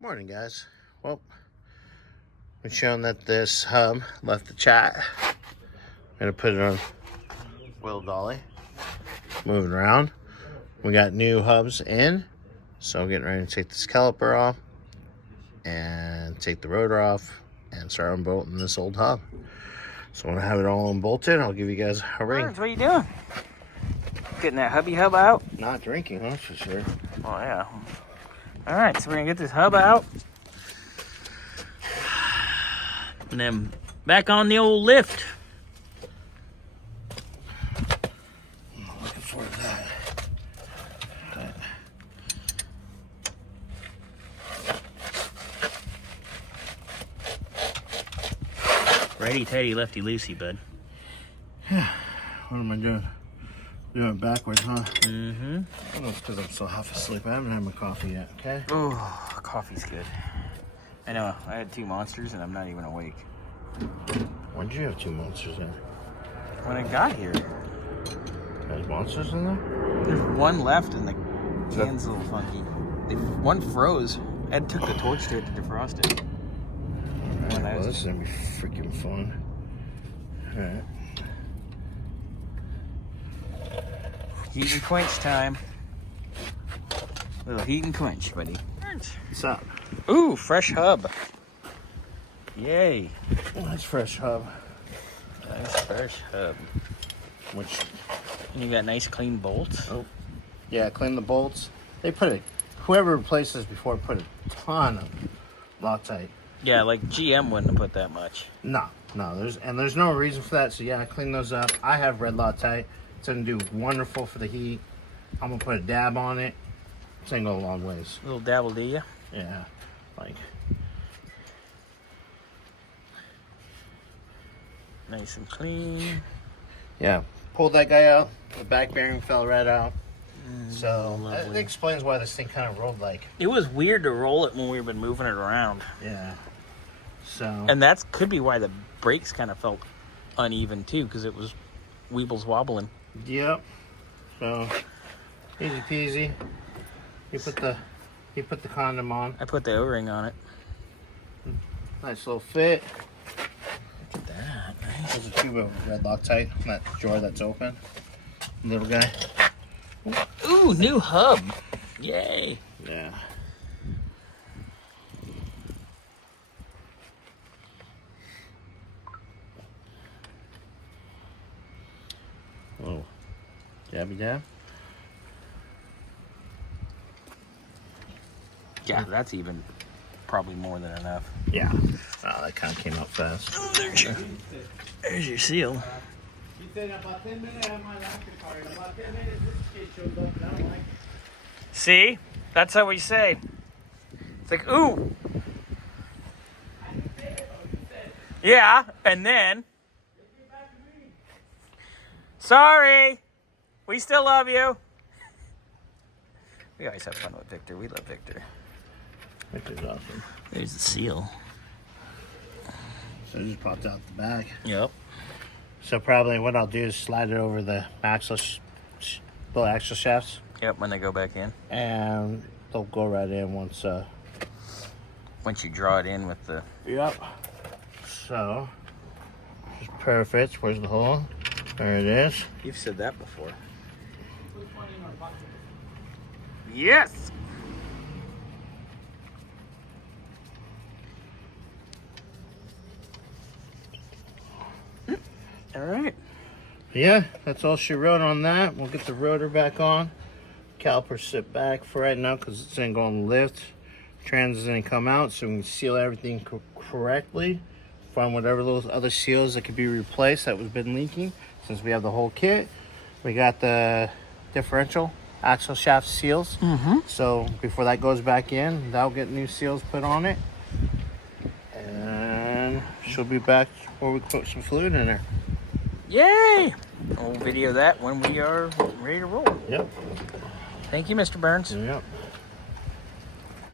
Morning, guys. Well, we've shown that this hub left the chat. I'm gonna put it on wheel dolly, moving around. We got new hubs in, so I'm getting ready to take this caliper off and take the rotor off and start unbolting this old hub. So when I have it all unbolted, I'll give you guys a ring. What are you doing? Getting that hubby hub out? Not drinking, that's for sure. Oh yeah. All right, so we're gonna get this hub out, and then back on the old lift. I'm looking forward to that. Righty tighty, lefty loosey, bud. What am I doing? Doing it backwards, huh? Mm-hmm. I know it's because I'm still half asleep. I haven't had my coffee yet, okay? Oh, coffee's good. I know, I had 2 monsters and I'm not even awake. When did you have 2 monsters in? When I got here. There's monsters in there? There's one left and the can's a little funky. One froze. Ed took the torch to it to defrost it. Alright, well, this is gonna be freaking fun. Alright. Heat and quench time. Little heat and quench, buddy. What's up? Ooh, fresh hub. Yay. Oh, that's fresh hub. Nice fresh hub. Which, And you got nice clean bolts. oh, yeah, clean the bolts. They put whoever replaced this before put a ton of Loctite. Yeah, like GM wouldn't have put that much. No, there's no reason for that. So yeah, I clean those up. I have red Loctite. It's gonna do wonderful for the heat. I'm gonna put a dab on it. It's gonna go a long ways. A little dabble, do ya? Yeah, like. Nice and clean. Yeah, pulled that guy out. The back bearing fell right out. So lovely. that explains why this thing kind of rolled like. It was weird to roll it when we've been moving it around. Yeah. So. And that could be why the brakes kind of felt uneven too, because it was weebles wobbling. Yep. So easy peasy. You put the condom on. I put the O-ring on it. Nice little fit. Look at that. Nice. There's a tube of red Loctite in that drawer that's open. Little guy. Ooh, new hub. Yay. Yeah. Oh. Jabby dab? Yeah, that's even probably more than enough. Yeah. Oh, that kind of came out fast. Oh, there's your seal. He said about 10 minutes I have my electric car. In about 10 minutes this kid shows up and I don't like it. See? That's how we say. It's like, ooh. Yeah, and then. Sorry. We still love you. We always have fun with Victor. We love Victor. Victor's awesome. There's the seal. So it just popped out the back. Yep. So probably what I'll do is slide it over the axle, little axle shafts. Yep, when they go back in. And they'll go right in once. Once you draw it in with the... Yep. So, it's perfect. Where's the hole? There it is. You've said that before. Yes! All right. Yeah, that's all she wrote on that. We'll get the rotor back on. Caliper sit back for right now because it's going to go on the lift. Trans is going to come out so we can seal everything correctly. Find whatever those other seals that could be replaced that was been leaking. Since we have the whole kit, we got the differential axle shaft seals. Mm-hmm. So before that goes back in, that'll get new seals put on it. And she'll be back where we put some fluid in there. Yay! We'll video that when we are ready to roll. Yep. Thank you, Mr. Burns. Yep.